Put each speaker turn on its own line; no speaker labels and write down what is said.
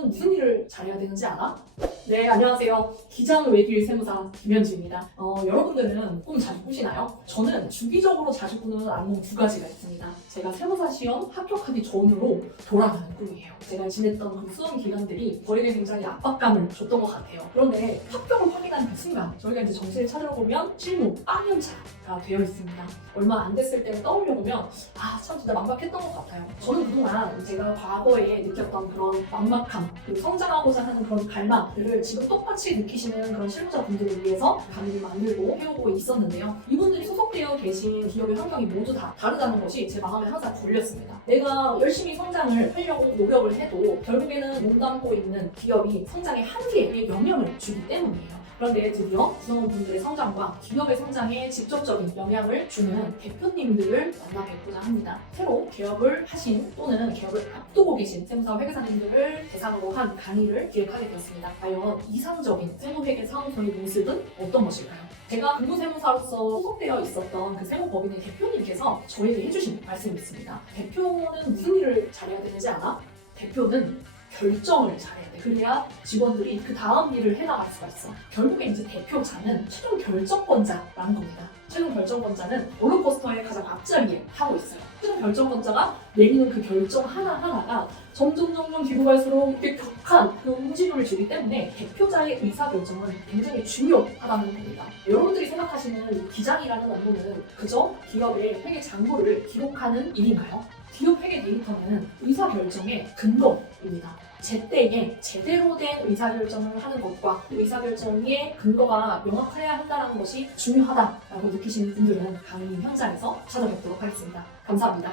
대표는 무슨 일을 잘해야 되는지 알아? 네, 안녕하세요. 기장 외길 세무사 김현주입니다. 어, 여러분들은 꿈 자주 꾸시나요? 저는 주기적으로 자주 꾸는 악몽 두 가지가 있습니다. 제가 세무사 시험 합격하기 전으로 돌아가는 꿈이에요. 제가 지냈던 그 수험 기간들이 저에게 굉장히 압박감을 줬던 것 같아요. 그런데 합격을 확인한 그 순간 저희가 이제 정시를 찾아보면 실무 4년차가 되어 있습니다. 얼마 안 됐을 때를 떠올려보면 아 참 진짜 막막했던 것 같아요. 저는 그동안 제가 과거에 느꼈던 그런 막막함 그리고 성장하고자 하는 그런 갈망들을 지금 똑같이 느끼시는 그런 실무자분들을 위해서 강의를 만들고 해오고 있었는데요. 이분들이 소속되어 계신 기업의 환경이 모두 다 다르다는 것이 제 마음에 항상 걸렸습니다. 내가 열심히 성장을 하려고 노력을 해도 결국에는 몸 담고 있는 기업이 성장의 한계에 영향을 주기 때문이에요. 그런데 드디어 구성원분들의 성장과 기업의 성장에 직접적인 영향을 주는 대표님들을 만나 뵙고자 합니다. 새로 개업을 하신 또는 개업을 앞두고 계신 세무사 회계사님들을 대상으로 한 강의를 기획하게 되었습니다. 과연 이상적인 세무회계 사무소의 모습은 어떤 것일까요? 제가 근무세무사로서 소속되어 있었던 그 세무법인의 대표님께서 저에게 해주신 말씀이 있습니다. 대표는 무슨 일을 잘해야 되는지 알아? 대표는 결정을 잘해야 돼. 그래야 직원들이 그 다음 일을 해나갈 수가 있어. 결국에 이제 대표자는 최종 결정권자라는 겁니다. 최종 결정권자는 롤러코스터의 가장 앞자리에 하고 있어요. 최종 결정권자가 내리는 그 결정 하나하나가 점점 점점 뒤로 갈수록 격한 그 움직임을 주기 때문에 대표자의 의사결정은 굉장히 중요하다는 겁니다. 여러분들이 생각하시는 이 기장이라는 업무는 그저 기업의 회계 장부를 기록하는 일인가요? 기업 회계 데이터는 의사결정의 근거입니다. 제때에 제대로 된 의사결정을 하는 것과 그 의사결정의 근거가 명확해야 한다는 것이 중요하다라고 느끼시는 분들은 강의 현장에서 찾아뵙도록 하겠습니다. 감사합니다.